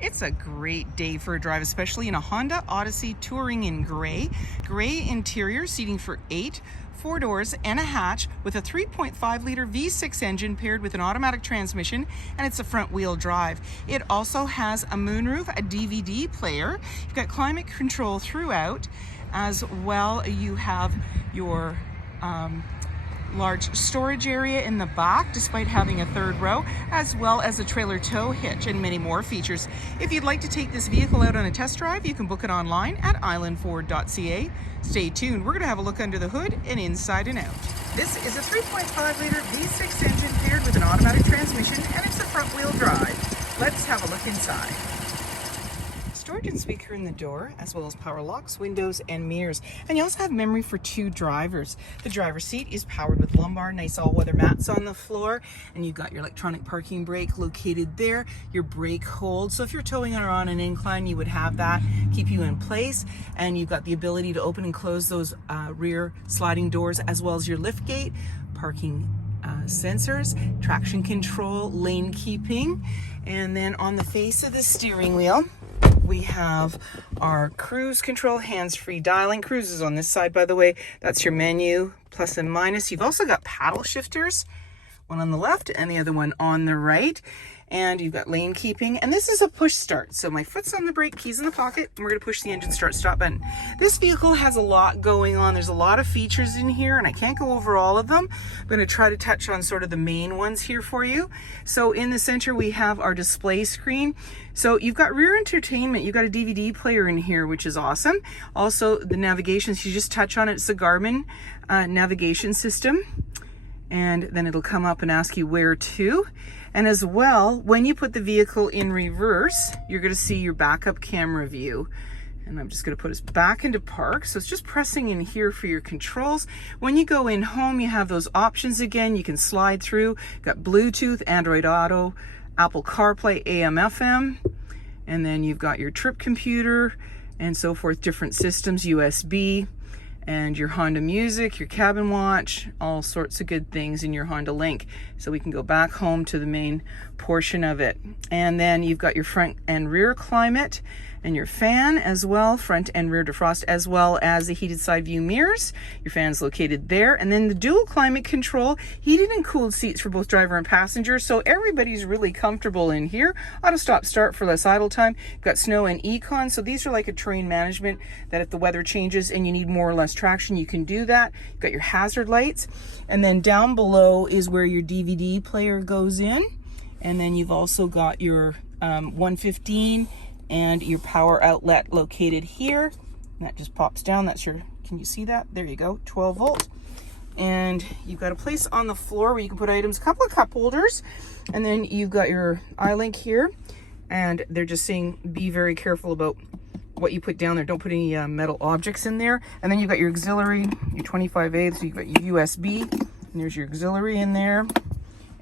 It's a great day for a drive, especially in a Honda Odyssey Touring in gray. Gray interior, seating for 8, 4 doors and a hatch with a 3.5-liter V6 engine paired with an automatic transmission, and it's a front-wheel drive. It also has a moonroof, a DVD player. You've got climate control throughout. As well, you have your large storage area in the back despite having a third row, as well as a trailer tow hitch and many more features. If you'd like to take this vehicle out on a test drive, you can book it online at islandford.ca. Stay tuned, we're going to have a look under the hood and inside and out. This is a 3.5-liter V6 engine paired with an automatic transmission, and it's a front-wheel drive. Let's have a look inside. Storage and speaker in the door, as well as power locks, windows, and mirrors. And you also have memory for 2 drivers. The driver's seat is powered with lumbar, nice all-weather mats on the floor, and you've got your electronic parking brake located there, your brake hold. So if you're towing or on an incline, you would have that, keep you in place. And you've got the ability to open and close those rear sliding doors, as well as your lift gate, parking sensors, traction control, lane keeping. And then on the face of the steering wheel, we have our cruise control, hands-free dialing. Cruise is on this side, by the way. That's your menu, plus and minus. You've also got paddle shifters, one on the left and the other one on the right. And you've got lane keeping, and this is a push start. So my foot's on the brake, keys in the pocket, and we're gonna push the engine start stop button. This vehicle has a lot going on. There's a lot of features in here, and I can't go over all of them. I'm gonna try to touch on sort of the main ones here for you. So in the center, we have our display screen. So you've got rear entertainment. You've got a DVD player in here, which is awesome. Also the navigation, so you just touch on it. It's the Garmin navigation system. And then it'll come up and ask you where to. And as well, when you put the vehicle in reverse, you're going to see your backup camera view. And I'm just going to put us back into park. So it's just pressing in here for your controls. When you go in home, you have those options again. You can slide through. Got Bluetooth, Android Auto, Apple CarPlay, AM, FM. And then you've got your trip computer and so forth, different systems, USB. And your Honda Music, your cabin watch, all sorts of good things in your Honda Link. So we can go back home to the main portion of it. And then you've got your front and rear climate and your fan as well, front and rear defrost, as well as the heated side view mirrors. Your fan's located there. And then the dual climate control, heated and cooled seats for both driver and passenger. So everybody's really comfortable in here. Auto stop start for less idle time. You've got snow and econ. So these are like a terrain management that if the weather changes and you need more or less traction, you can do that. You've got your hazard lights. And then down below is where your DVD player goes in. And then you've also got your 115 and your power outlet located here. And that just pops down. That's your, can you see that? There you go, 12 volt. And you've got a place on the floor where you can put items, a couple of cup holders. And then you've got your iLink here. And they're just saying, be very careful about what you put down there. Don't put any metal objects in there. And then you've got your auxiliary, your 25A, so you've got your USB. And there's your auxiliary in there.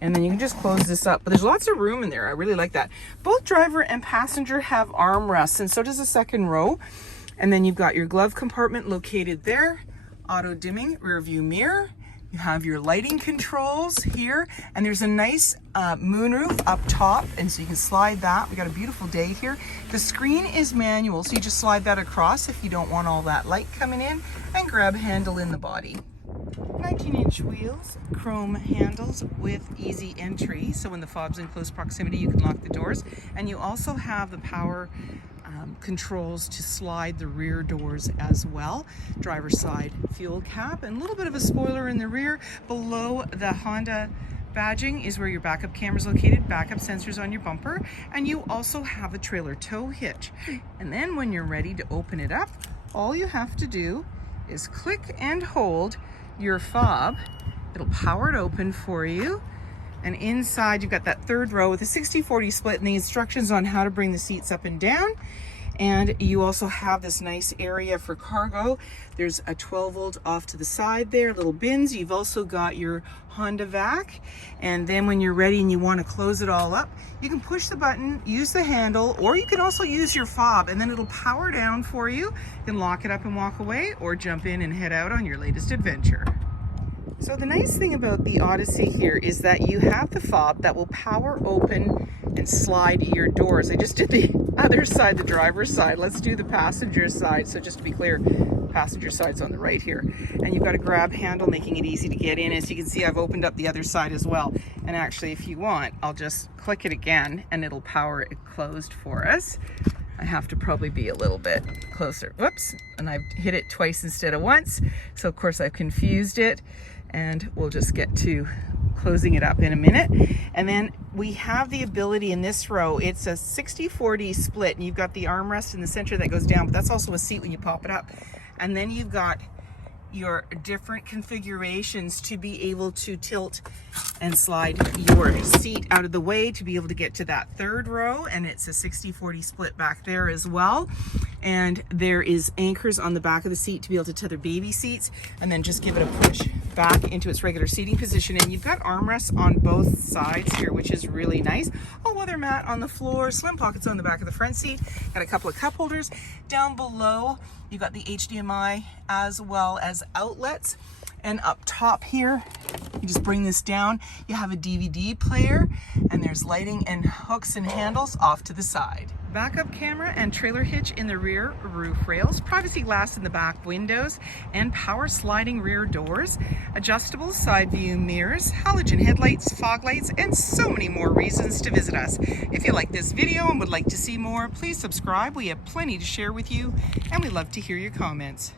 And then you can just close this up. But there's lots of room in there. I really like that. Both driver and passenger have armrests, and so does the second row. And then you've got your glove compartment located there. Auto dimming rear view mirror. You have your lighting controls here. And there's a nice moonroof up top. And so you can slide that. We got a beautiful day here. The screen is manual, so you just slide that across if you don't want all that light coming in. And grab handle in the body. 19-inch wheels, chrome handles with easy entry. So when the fob's in close proximity, you can lock the doors. And you also have the power controls to slide the rear doors as well. Driver's side fuel cap and a little bit of a spoiler in the rear. Below the Honda badging is where your backup camera is located, backup sensors on your bumper, and you also have a trailer tow hitch. And then when you're ready to open it up, all you have to do is click and hold your fob. It'll power it open for you. And inside you've got that third row with a 60-40 split and the instructions on how to bring the seats up and down. And you also have this nice area for cargo. There's a 12 volt off to the side there, little bins. You've also got your Honda vac. And then when you're ready and you want to close it all up, you can push the button, use the handle, or you can also use your fob and then it'll power down for you. You can lock it up and walk away or jump in and head out on your latest adventure. So the nice thing about the Odyssey here is that you have the fob that will power open and slide your doors. I just did the other side, the driver's side. Let's do the passenger side. So just to be clear, passenger side's on the right here. And you've got a grab handle, making it easy to get in. As you can see, I've opened up the other side as well. And actually, if you want, I'll just click it again and it'll power it closed for us. I have to probably be a little bit closer. Whoops, and I've hit it twice instead of once. So of course I've confused it, and we'll just get to closing it up in a minute. And then we have the ability in this row, it's a 60-40 split, and you've got the armrest in the center that goes down, but that's also a seat when you pop it up. And then you've got your different configurations to be able to tilt and slide your seat out of the way to be able to get to that third row, and it's a 60-40 split back there as well. And there is anchors on the back of the seat to be able to tether baby seats, and then just give it a push back into its regular seating position. And you've got armrests on both sides here, which is really nice. A weather mat on the floor, slim pockets on the back of the front seat, got a couple of cup holders. Down below, you've got the HDMI as well as outlets. And up top here, you just bring this down, you have a DVD player, and there's lighting and hooks and handles off to the side. Backup camera and trailer hitch in the rear roof rails, privacy glass in the back windows, and power sliding rear doors, adjustable side view mirrors, halogen headlights, fog lights, and so many more reasons to visit us. If you like this video and would like to see more, please subscribe. We have plenty to share with you, and we love to hear your comments.